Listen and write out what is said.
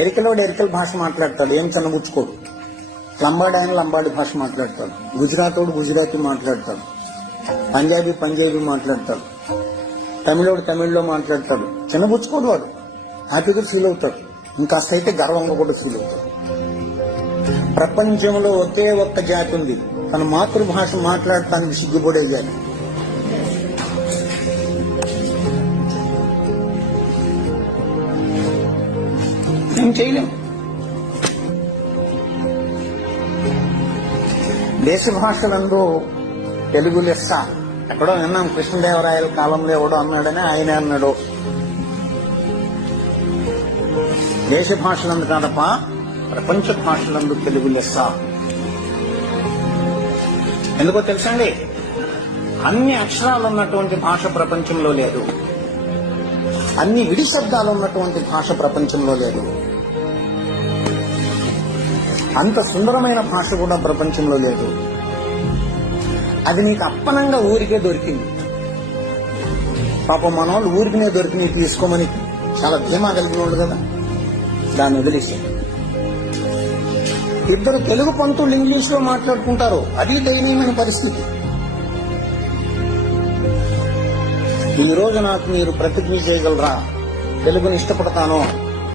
ఎరికలోడు ఎరికల భాష మాట్లాడతాడు, ఏం చిన్నబుచ్చుకోడు. లంబాడి ఆయన లంబాడి భాష మాట్లాడతాడు, గుజరాతోడు గుజరాతీ మాట్లాడతాడు, పంజాబీ మాట్లాడతాడు, తమిళోడు తమిళ్లో మాట్లాడతాడు. చిన్నబుచ్చుకోడు, వాడు హ్యాపీగా ఫీల్ అవుతాడు. ఇంకాస్త అయితే గర్వంగా కూడా ఫీల్ అవుతాడు. ప్రపంచంలో ఒకే ఒక్క జాతి ఉంది, తన మాతృభాష మాట్లాడటానికి సిగ్గుపడే జాతి. ఏం చేయలేం. దేశ భాషలందు తెలుగు లెస్స. ఎక్కడో విన్నాం, కృష్ణదేవరాయల కాలంలో ఎవడో అన్నాడని ఆయన అన్నాడు. దేశ భాషలందు కాదప్ప, ప్రపంచ భాషలందు తెలుగు లెస్స. ఎందుకో తెలుసండి, అన్ని అక్షరాలు ఉన్నటువంటి భాష ప్రపంచంలో లేదు, అన్ని విడి శబ్దాలు ఉన్నటువంటి భాష ప్రపంచంలో లేదు, అంత సుందరమైన భాష కూడా ప్రపంచంలో లేదు. అది నీకు అప్పనంగా ఊరికే దొరికింది. పాపం మనోళ్ళు ఊరికినే దొరికినాయి తీసుకోమని చాలా ధీమా కలిగిన వాళ్ళు కదా, దాన్ని వదిలేసి ఇద్దరు తెలుగు పంతులు ఇంగ్లీష్ లో మాట్లాడుకుంటారు. అది దయనీయమైన పరిస్థితి. ఈ రోజు నాకు మీరు ప్రతిజ్ఞ చేయగలరా, తెలుగుని ఇష్టపడతాను,